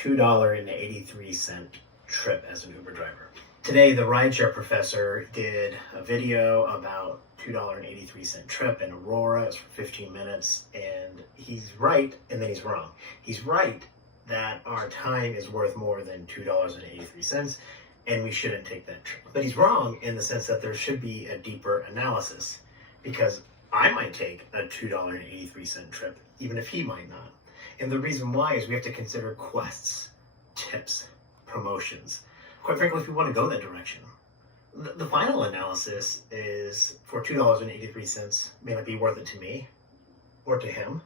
$2.83 trip as an Uber driver. Today, the Rideshare professor did a video about $2.83 trip in Aurora. It's for 15 minutes, and he's right, and then he's wrong. He's right that our time is worth more than $2.83, and we shouldn't take that trip. But he's wrong in the sense that there should be a deeper analysis, because I might take a $2.83 trip, even if he might not. And the reason why is we have to consider quests, tips, promotions. Quite frankly, if we want to go that direction. The final analysis is for $2.83 may not be worth it to me or to him.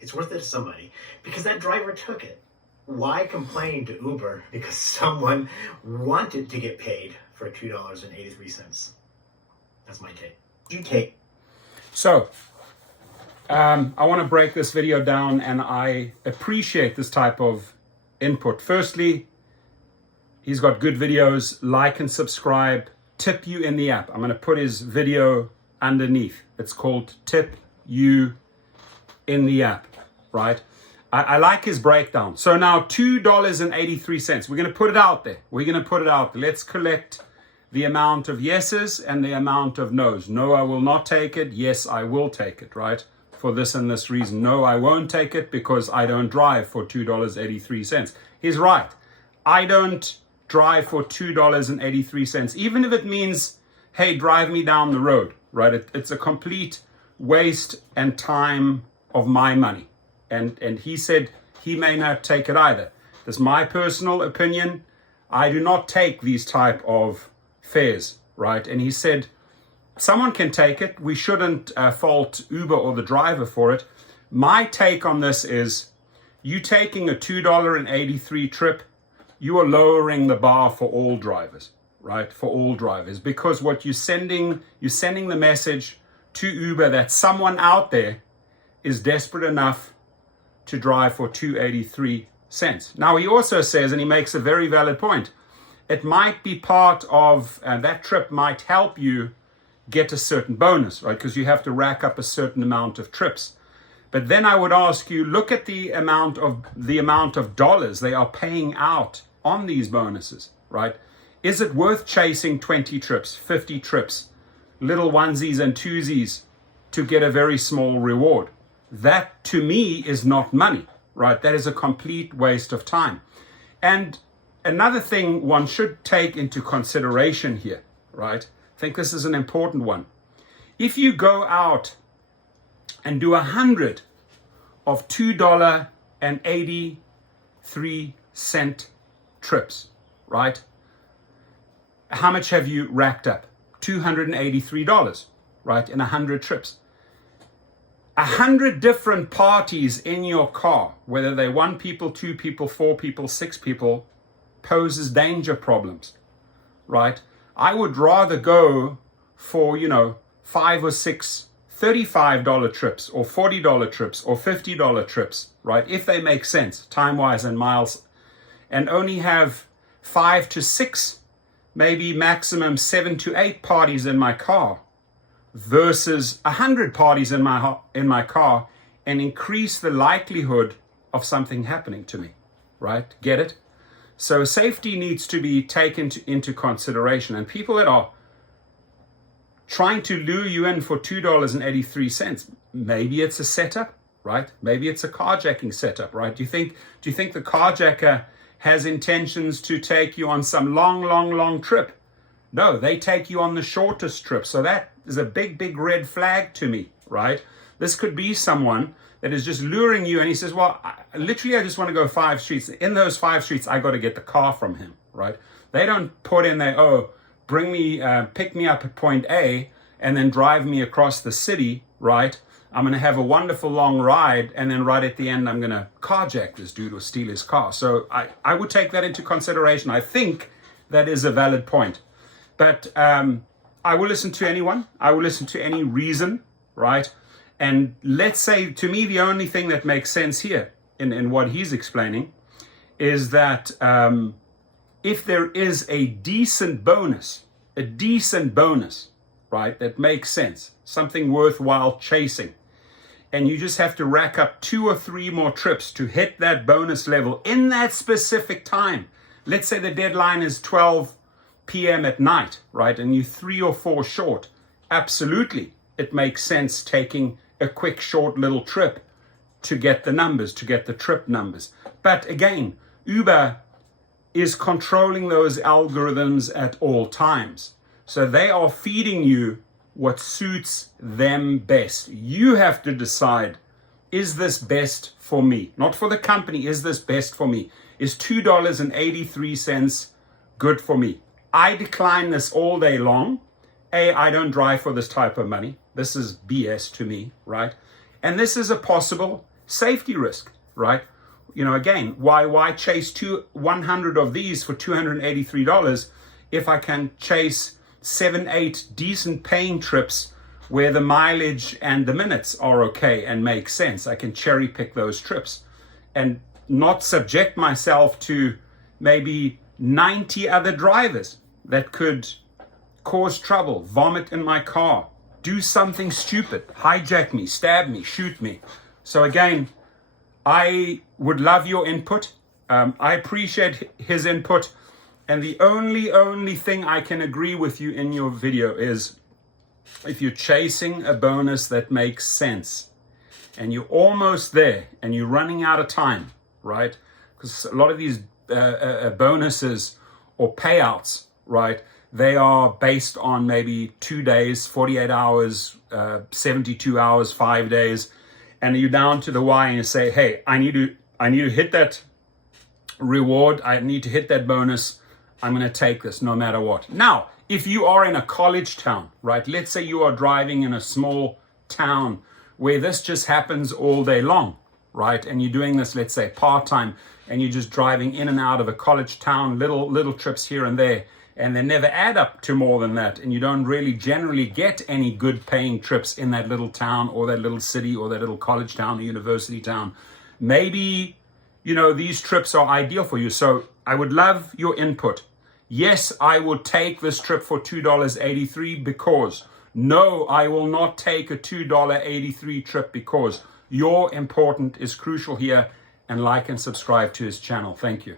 It's worth it to somebody because that driver took it. Why complain to Uber because someone wanted to get paid for $2.83? That's my take. You take. So, I want to break this video down, and I appreciate this type of input. Firstly, he's got good videos. Like and subscribe. Tip You in the app. I'm going to put his video underneath. It's called Tip You in the app, right? I like his breakdown. So now $2.83. We're going to put it out there. Let's collect the amount of yeses and the amount of no's. No, I will not take it. Yes, I will take it, right? For this and this reason. No, I won't take it because I don't drive for $2.83. He's right. I don't drive for $2.83, even if it means, hey, drive me down the road, right? It's a complete waste and time of my money. And he said he may not take it either. That's my personal opinion. I do not take these type of fares, right? And he said, someone can take it. We shouldn't fault Uber or the driver for it. My take on this is you taking a $2.83 trip, you are lowering the bar for all drivers, right? For all drivers, because what you're sending the message to Uber that someone out there is desperate enough to drive for $2.83. Now, he also says, and he makes a very valid point, it might be part of that trip might help you get a certain bonus, right? Because you have to rack up a certain amount of trips. But then I would ask you, look at the amount of dollars they are paying out on these bonuses, right? Is it worth chasing 20 trips, 50 trips, little onesies and twosies to get a very small reward? That to me is not money, right? That is a complete waste of time. And another thing one should take into consideration here, right? I think this is an important one. If you go out and do 100 of $2.83 trips, right? How much have you racked up? $283, right? In 100 trips. 100 different parties in your car, whether they're 1 people, 2 people, 4 people, 6 people, poses danger problems, right? I would rather go for, 5 or 6 $35 trips or $40 trips or $50 trips, right? If they make sense, time-wise and miles, and only have 5 to 6, maybe maximum 7 to 8 parties in my car versus 100 parties in my car and increase the likelihood of something happening to me, right? Get it? So safety needs to be taken into consideration, and people that are trying to lure you in for $2.83, maybe it's a setup, right? Maybe it's a carjacking setup, right? Do you think the carjacker has intentions to take you on some long trip? No, they take you on the shortest trip. So that is a big red flag to me, right? This could be someone that is just luring you, and he says, well, I just want to go 5 streets. In those 5 streets, I got to get the car from him, right? They don't put in there, pick me up at point A and then drive me across the city, right? I'm going to have a wonderful long ride, and then right at the end, I'm going to carjack this dude or steal his car. So I would take that into consideration. I think that is a valid point. But I will listen to anyone. I will listen to any reason, right? And let's say, to me, the only thing that makes sense here in what he's explaining is that if there is a decent bonus, right, that makes sense, something worthwhile chasing, and you just have to rack up 2 or 3 more trips to hit that bonus level in that specific time. Let's say the deadline is 12 p.m. at night, right? And you're 3 or 4 short. Absolutely, it makes sense taking a quick, short little trip to get the numbers, to get the trip numbers. But again, Uber is controlling those algorithms at all times. So they are feeding you what suits them best. You have to decide, is this best for me? Not for the company, is this best for me? Is $2.83 good for me? I decline this all day long. I don't drive for this type of money. This is BS to me, right? And this is a possible safety risk, right? You know, again, why chase 100 of these for $283 if I can chase 7-8 decent paying trips where the mileage and the minutes are okay and make sense? I can cherry pick those trips and not subject myself to maybe 90 other drivers that could cause trouble, vomit in my car, do something stupid, hijack me, stab me, shoot me. So again, I would love your input. I appreciate his input. And the only thing I can agree with you in your video is if you're chasing a bonus that makes sense and you're almost there and you're running out of time, right? Because a lot of these bonuses or payouts, right, they are based on maybe 2 days, 48 hours, 72 hours, 5 days. And you're down to the wire and you say, hey, I need to hit that reward. I need to hit that bonus. I'm going to take this no matter what. Now, if you are in a college town, right? Let's say you are driving in a small town where this just happens all day long, right? And you're doing this, let's say, part-time, and you're just driving in and out of a college town, little trips here and there, and they never add up to more than that. And you don't really generally get any good paying trips in that little town or that little city or that little college town or university town. Maybe, you know, these trips are ideal for you. So I would love your input. Yes, I would take this trip for $2.83 because. No, I will not take a $2.83 trip because. Your important is crucial here, and like and subscribe to his channel. Thank you.